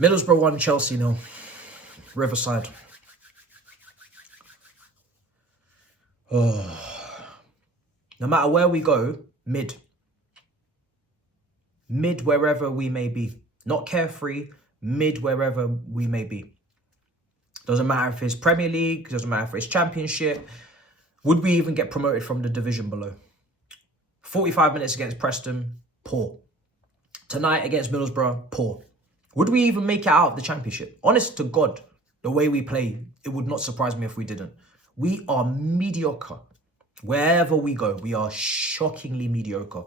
Middlesbrough 1, Chelsea 0. Riverside. Oh. No matter where we go, mid. Mid wherever we may be. Not carefree, mid wherever we may be. Doesn't matter if it's Premier League, doesn't matter if it's Championship. Would we even get promoted from the division below? 45 minutes against Preston, poor. Tonight against Middlesbrough, poor. Would we even make it out of the Championship? Honest to God, the way we play, it would not surprise me if we didn't. We are mediocre. Wherever we go, we are shockingly mediocre.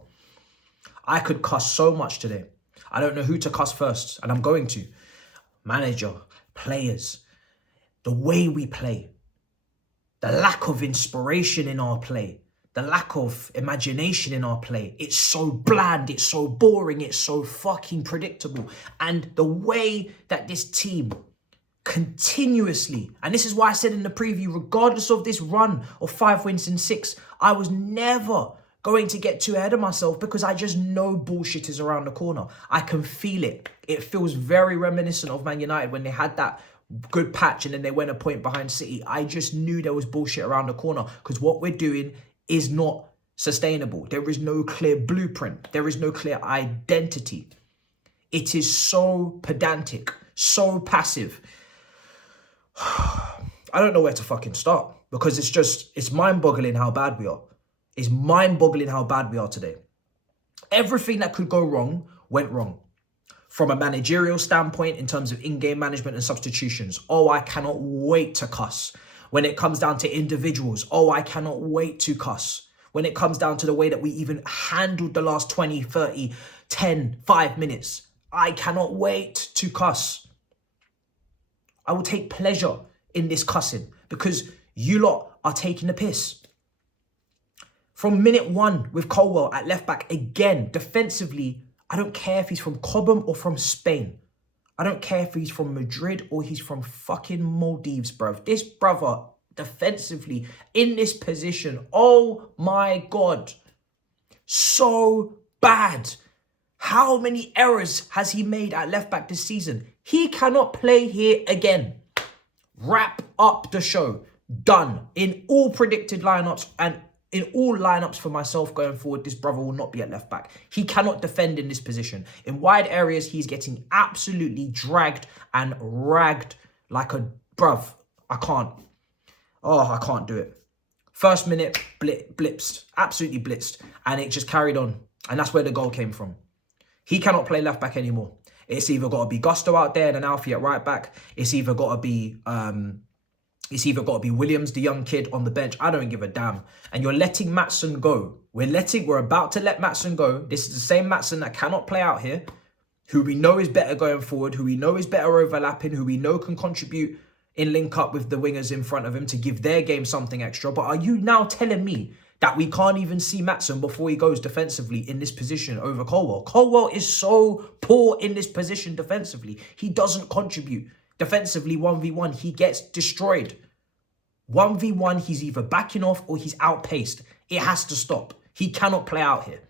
I could cuss so much today. I don't know who to cuss first, and I'm going to. Manager, players, the way we play, the lack of inspiration in our play, the lack of imagination in our play. It's so bland, it's so boring, it's so fucking predictable. And the way that this team continuously, and this is why I said in the preview, regardless of this run of 5 wins in 6, I was never going to get too ahead of myself because I just know bullshit is around the corner. I can feel it. It feels very reminiscent of Man United when they had that good patch and then they went a point behind City. I just knew there was bullshit around the corner because what we're doing is not sustainable. There is no clear blueprint. There is no clear identity. It is so pedantic, so passive. I don't know where to fucking start because it's mind-boggling how bad we are. It's mind-boggling how bad we are today. Everything that could go wrong went wrong. From a managerial standpoint, in terms of in-game management and substitutions, oh, I cannot wait to cuss. When it comes down to individuals, oh, I cannot wait to cuss. When it comes down to the way that we even handled the last 20, 30, 10, 5 minutes, I cannot wait to cuss. I will take pleasure in this cussing because you lot are taking the piss. From minute 1 with Colwell at left back, again, defensively, I don't care if he's from Cobham or from Spain. I don't care if he's from Madrid or he's from fucking Maldives, bruv. This brother, defensively, in this position, oh my God, so bad. How many errors has he made at left back this season? He cannot play here again. Wrap up the show. Done. In all predicted lineups and in all lineups for myself going forward, this brother will not be at left back. He cannot defend in this position. In wide areas, he's getting absolutely dragged and ragged like a bruv. I can't do it. First minute, blitzed. Absolutely blitzed. And it just carried on. And that's where the goal came from. He cannot play left back anymore. It's either got to be Gusto out there and an Alfie at right back. It's either got to be Williams, the young kid, on the bench. I don't give a damn. And you're letting Maatsen go. We're about to let Maatsen go. This is the same Maatsen that cannot play out here, who we know is better going forward, who we know is better overlapping, who we know can contribute in link up with the wingers in front of him to give their game something extra. But are you now telling me that we can't even see Maatsen before he goes defensively in this position over Colwell? Colwell is so poor in this position defensively. He doesn't contribute. Defensively, 1v1, he gets destroyed. 1v1, he's either backing off or he's outpaced. It has to stop. He cannot play out here.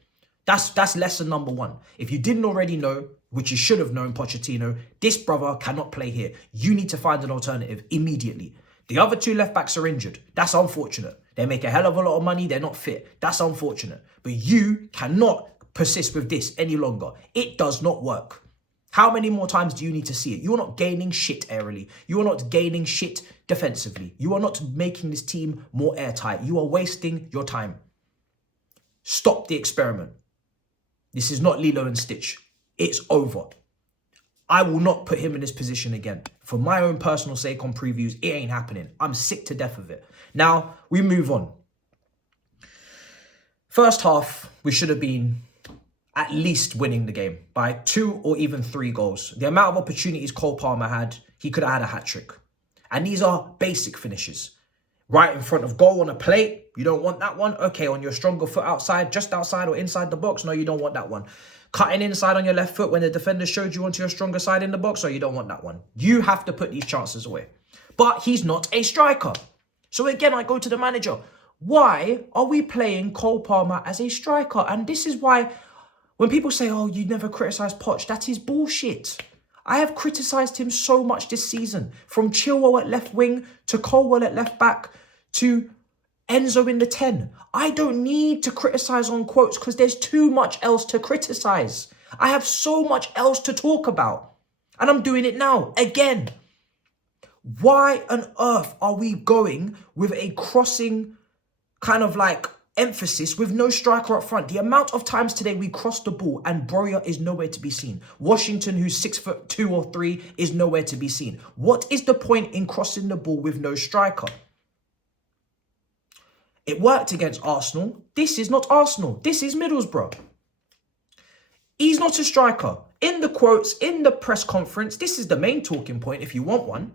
That's lesson number 1. If you didn't already know, which you should have known, Pochettino, this brother cannot play here. You need to find an alternative immediately. The other 2 left backs are injured. That's unfortunate. They make a hell of a lot of money. They're not fit. That's unfortunate. But you cannot persist with this any longer. It does not work. How many more times do you need to see it? You are not gaining shit aerially. You are not gaining shit defensively. You are not making this team more airtight. You are wasting your time. Stop the experiment. This is not Lilo and Stitch. It's over. I will not put him in this position again. For my own personal sake on previews, it ain't happening. I'm sick to death of it. Now, we move on. First half, we should have been at least winning the game by 2 or even 3 goals. The amount of opportunities Cole Palmer had, he could have had a hat-trick. And these are basic finishes. Right in front of goal on a plate, you don't want that one. Okay, on your stronger foot outside, just outside or inside the box, no, you don't want that one. Cutting inside on your left foot when the defender showed you onto your stronger side in the box, so you don't want that one. You have to put these chances away. But he's not a striker. So again, I go to the manager. Why are we playing Cole Palmer as a striker? And this is why when people say, oh, you never criticise Poch, that is bullshit. I have criticised him so much this season, from Chilwell at left wing to Colwell at left back to Enzo in the 10. I don't need to criticise on quotes because there's too much else to criticise. I have so much else to talk about. And I'm doing it now, again. Why on earth are we going with a crossing kind of like emphasis with no striker up front? The amount of times today we crossed the ball and Broja is nowhere to be seen. Washington, who's 6'2" or 3", is nowhere to be seen. What is the point in crossing the ball with no striker? It worked against Arsenal. This is not Arsenal. This is Middlesbrough. He's not a striker. In the quotes, in the press conference, this is the main talking point if you want one.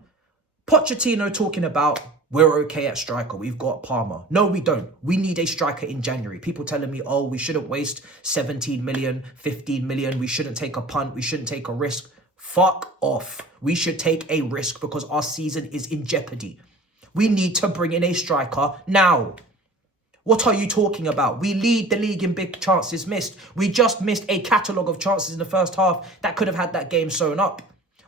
Pochettino talking about, we're okay at striker. We've got Palmer. No, we don't. We need a striker in January. People telling me, oh, we shouldn't waste 17 million, 15 million. We shouldn't take a punt. We shouldn't take a risk. Fuck off. We should take a risk because our season is in jeopardy. We need to bring in a striker now. What are you talking about? We lead the league in big chances missed. We just missed a catalogue of chances in the first half that could have had that game sewn up.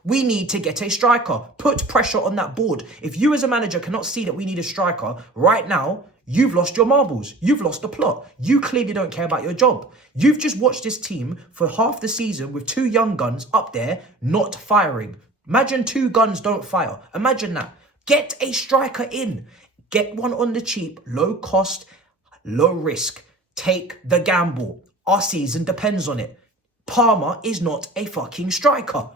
We need to get a striker. Put pressure on that board. If you as a manager cannot see that we need a striker right now, you've lost your marbles. You've lost the plot. You clearly don't care about your job. You've just watched this team for half the season with 2 young guns up there not firing. Imagine 2 guns don't fire. Imagine that. Get a striker in. Get one on the cheap, low cost, low risk. Take the gamble. Our season depends on it. Palmer is not a fucking striker.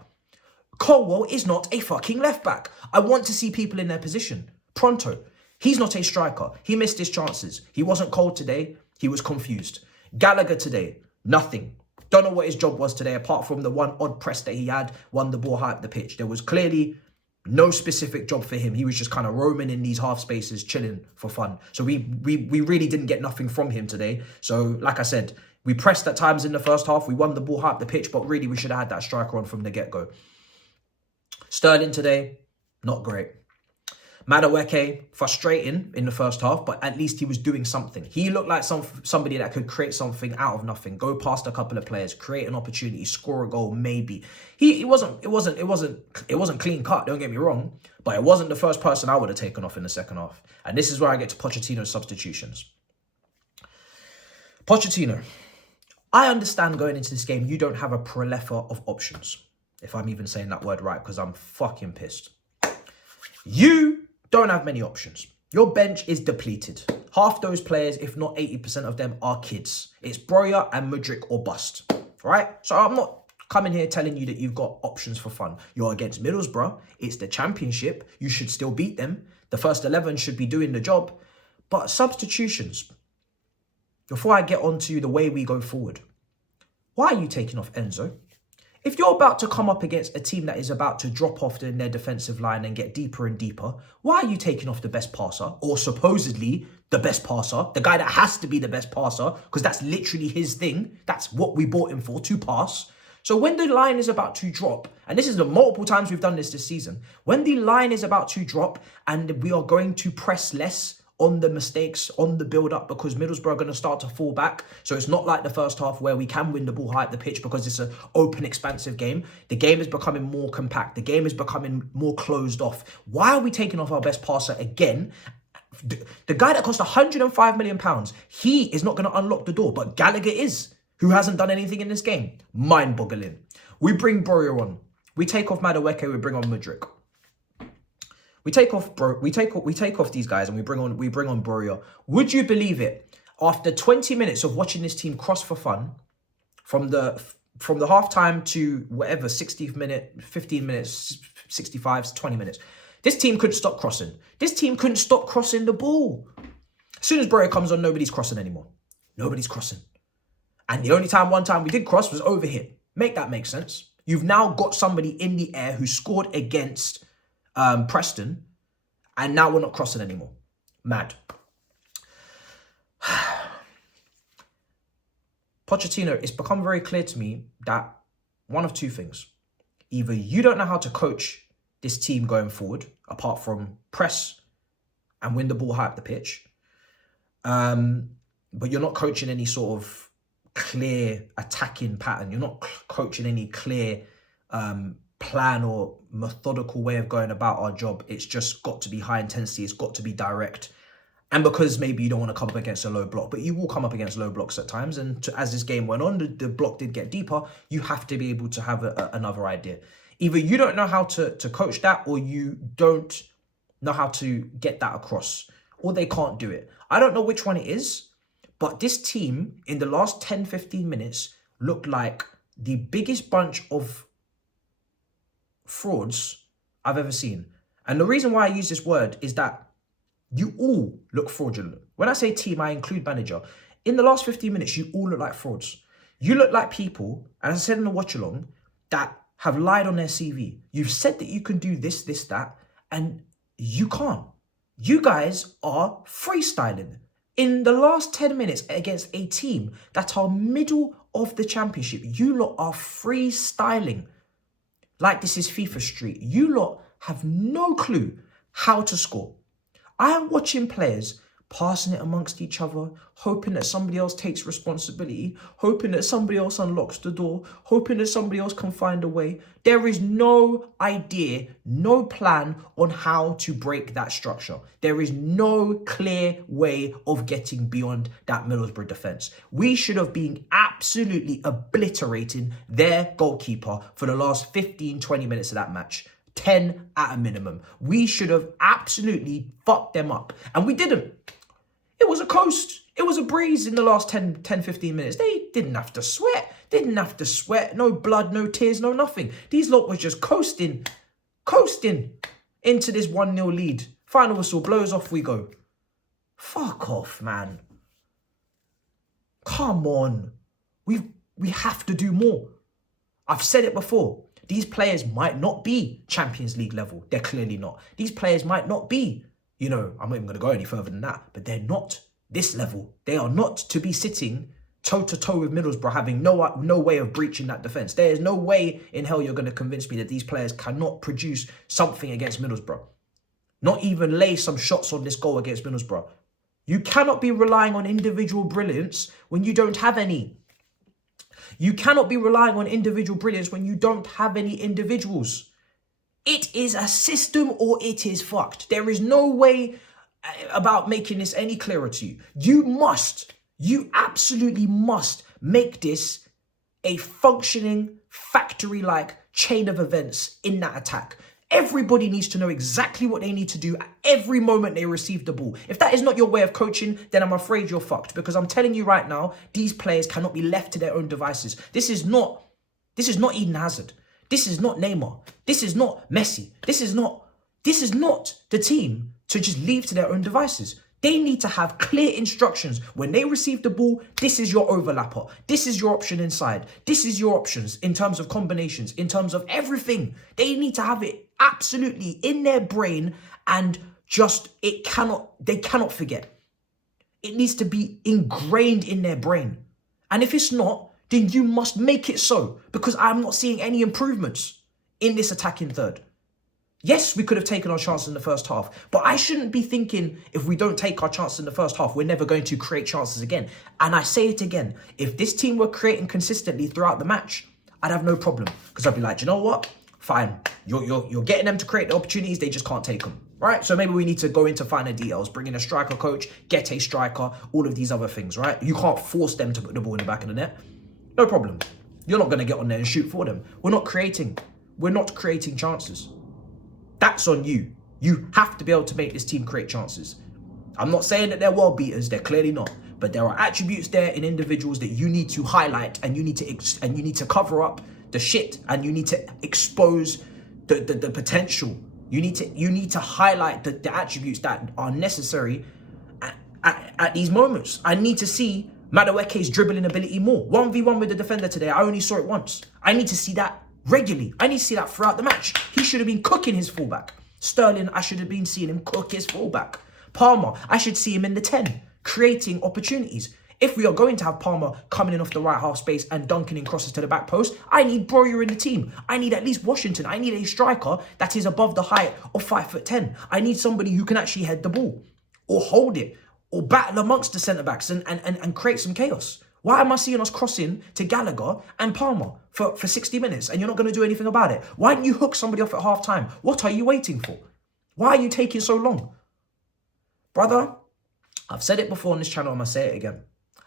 Colwell is not a fucking left back. I want to see people in their position. Pronto. He's not a striker. He missed his chances. He wasn't cold today. He was confused. Gallagher today, nothing. Don't know what his job was today apart from the one odd press that he had, won the ball high up the pitch. There was clearly no specific job for him. He was just kind of roaming in these half spaces, chilling for fun. So we really didn't get nothing from him today. So like I said, we pressed at times in the first half. We won the ball high up the pitch, but really we should have had that striker on from the get-go. Sterling today, not great. Madueke, frustrating in the first half, but at least he was doing something. He looked like somebody that could create something out of nothing, go past a couple of players, create an opportunity, score a goal, maybe. It wasn't clean cut, don't get me wrong, but it wasn't the first person I would have taken off in the second half. And this is where I get to Pochettino's substitutions. Pochettino, I understand going into this game, you don't have a plethora of options. If I'm even saying that word right, because I'm fucking pissed. You don't have many options. Your bench is depleted. Half those players, if not 80% of them, are kids. It's Broja and Mudryk or bust, right? So I'm not coming here telling you that you've got options for fun. You're against Middlesbrough. It's the championship. You should still beat them. The first 11 should be doing the job. But substitutions, before I get on to the way we go forward, why are you taking off Enzo? If you're about to come up against a team that is about to drop off in their defensive line and get deeper and deeper, why are you taking off the best passer, or supposedly the best passer, the guy that has to be the best passer, because that's literally his thing. That's what we bought him for, to pass. So when the line is about to drop, and this is the multiple times we've done this season, when the line is about to drop and we are going to press less on the mistakes, on the build-up, because Middlesbrough are going to start to fall back. So it's not like the first half where we can win the ball high at the pitch because it's an open, expansive game. The game is becoming more compact. The game is becoming more closed off. Why are we taking off our best passer again? The guy that cost £105 million, he is not going to unlock the door, but Gallagher is, who hasn't done anything in this game. Mind-boggling. We bring Broja on. We take off Madueke, we bring on Mudryk. We take off these guys and we bring on Broja. Would you believe it? After 20 minutes of watching this team cross for fun, from the half-time to whatever, 60th minute, 15 minutes, 65, 20 minutes, this team couldn't stop crossing. This team couldn't stop crossing the ball. As soon as Broja comes on, nobody's crossing anymore. Nobody's crossing. And the only one time we did cross was over here. Make that make sense? You've now got somebody in the air who scored against Preston, and now we're not crossing anymore. Mad. Pochettino, it's become very clear to me that one of two things. Either you don't know how to coach this team going forward, apart from press and win the ball high up the pitch, but you're not coaching any sort of clear attacking pattern. You're not coaching any clear plan or methodical way of going about our job. It's just got to be high intensity. It's got to be direct. And because maybe you don't want to come up against a low block, but you will come up against low blocks at times. And as this game went on, the block did get deeper. You have to be able to have another idea. Either you don't know how to coach that, or you don't know how to get that across, or they can't do it. I don't know which one it is, but this team in the last 10, 15 minutes looked like the biggest bunch of frauds I've ever seen. And the reason why I use this word is that you all look fraudulent. When I say team, I include manager. In the last 15 minutes, you all look like frauds. You look like people, and as I said in the watch along, that have lied on their CV. You've said that you can do this, that, and you can't. You guys are freestyling. In the last 10 minutes against a team that are middle of the championship, you lot are freestyling like this is FIFA Street. You lot have no clue how to score. I am watching players passing it amongst each other, hoping that somebody else takes responsibility, hoping that somebody else unlocks the door, hoping that somebody else can find a way. There is no idea, no plan on how to break that structure. There is no clear way of getting beyond that Middlesbrough defence. We should have been absolutely obliterating their goalkeeper for the last 15, 20 minutes of that match. 10 at a minimum. We should have absolutely fucked them up. And we didn't. It was a coast. It was a breeze in the last 10, 15 minutes. They didn't have to sweat. Didn't have to sweat. No blood, no tears, no nothing. These lot was just coasting into this 1-0 lead. Final whistle blows, off we go. Fuck off, man. Come on. We have to do more. I've said it before. These players might not be Champions League level. They're clearly not. These players might not be, I'm not even going to go any further than that, but they're not this level. They are not to be sitting toe-to-toe with Middlesbrough, having no way of breaching that defence. There is no way in hell you're going to convince me that these players cannot produce something against Middlesbrough. Not even lay some shots on this goal against Middlesbrough. You cannot be relying on individual brilliance when you don't have any. You cannot be relying on individual brilliance when you don't have any individuals. It is a system or it is fucked. There is no way about making this any clearer to you. You absolutely must make this a functioning factory-like chain of events in that attack. Everybody needs to know exactly what they need to do at every moment they receive the ball. If that is not your way of coaching, then I'm afraid you're fucked. Because I'm telling you right now, these players cannot be left to their own devices. This is not Eden Hazard. This is not Neymar. This is not Messi. This is not the team to just leave to their own devices. They need to have clear instructions. When they receive the ball, this is your overlapper. This is your option inside. This is your options in terms of combinations, in terms of everything. They need to have it absolutely in their brain, and they cannot forget. It needs to be ingrained in their brain. And if it's not, then you must make it so, because I'm not seeing any improvements in this attacking third. Yes, we could have taken our chances in the first half, but I shouldn't be thinking if we don't take our chances in the first half, we're never going to create chances again. And I say it again, if this team were creating consistently throughout the match, I'd have no problem, because I'd be like, you know what? Fine, you're getting them to create the opportunities, they just can't take them, right? So maybe we need to go into finer details, bring in a striker coach, get a striker, all of these other things, right? You can't force them to put the ball in the back of the net. No problem. You're not going to get on there and shoot for them. We're not creating chances. That's on you. You have to be able to make this team create chances. I'm not saying that they're world beaters. They're clearly not. But there are attributes there in individuals that you need to highlight, and you need to cover up the shit, and you need to expose the potential. You need to highlight the attributes that are necessary at these moments. I need to see Mediocre's dribbling ability more. 1v1 with the defender today. I only saw it once. I need to see that regularly. I need to see that throughout the match. He should have been cooking his fullback. Sterling, I should have been seeing him cook his fullback. Palmer, I should see him in the 10, creating opportunities. If we are going to have Palmer coming in off the right half space and dunking in crosses to the back post, I need Broyer in the team. I need at least Washington. I need a striker that is above the height of 5'10". I need somebody who can actually head the ball or hold it or battle amongst the centre-backs and create some chaos. Why am I seeing us crossing to Gallagher and Palmer for 60 minutes and you're not going to do anything about it? Why didn't you hook somebody off at half time? What are you waiting for? Why are you taking so long? Brother, I've said it before on this channel, I'm going to say it again.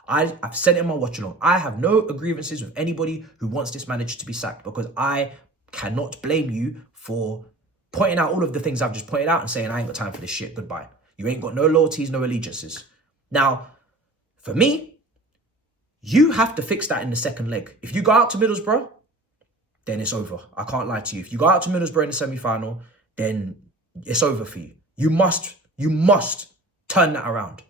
I've said it in my watch along. I have no grievances with anybody who wants this manager to be sacked, because I cannot blame you for pointing out all of the things I've just pointed out and saying, I ain't got time for this shit, goodbye. You ain't got no loyalties, no allegiances. Now, for me, you have to fix that in the second leg. If you go out to Middlesbrough, then it's over. I can't lie to you. If you go out to Middlesbrough in the semi-final, then it's over for you. You must turn that around.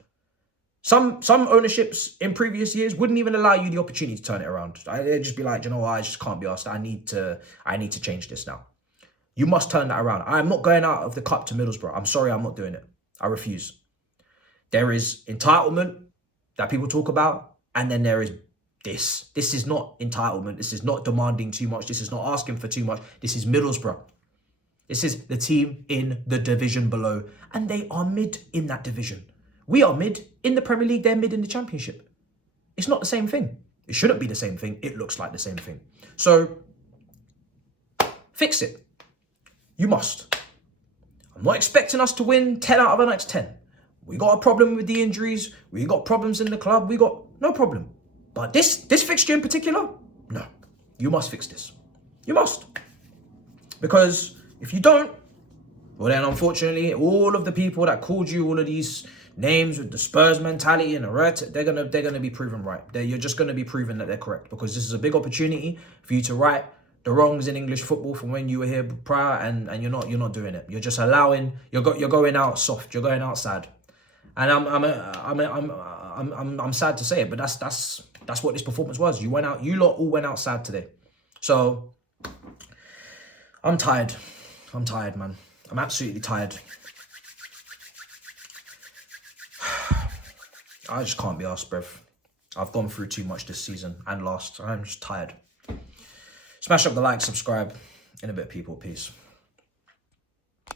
Some ownerships in previous years wouldn't even allow you the opportunity to turn it around. They'd just be like, you know what, I just can't be asked. I need to change this now. You must turn that around. I'm not going out of the cup to Middlesbrough. I'm sorry, I'm not doing it. I refuse. There is entitlement that people talk about, and then there is this. This is not entitlement. This is not demanding too much. This is not asking for too much. This is Middlesbrough. This is the team in the division below, and they are mid in that division. We are mid in the Premier League. They're mid in the Championship. It's not the same thing. It shouldn't be the same thing. It looks like the same thing. So fix it. You must. I'm not expecting us to win 10 out of the next 10. We got a problem with the injuries. We got problems in the club. We got no problem. But this fixture in particular, no. You must fix this. You must. Because if you don't, well then unfortunately, all of the people that called you all of these names with the Spurs mentality and the RANT, they're gonna be proven right. You're just gonna be proven that they're correct, because this is a big opportunity for you to right the wrongs in English football from when you were here prior, and you're not doing it. You're just allowing. You're going out soft. You're going out sad, and I'm sad to say it, but that's what this performance was. You lot all went out sad today. So I'm tired. I'm tired, man. I'm absolutely tired. I just can't be arsed, bruv. I've gone through too much this season and last. I'm just tired. Smash up the like, subscribe. In a bit, people. Peace.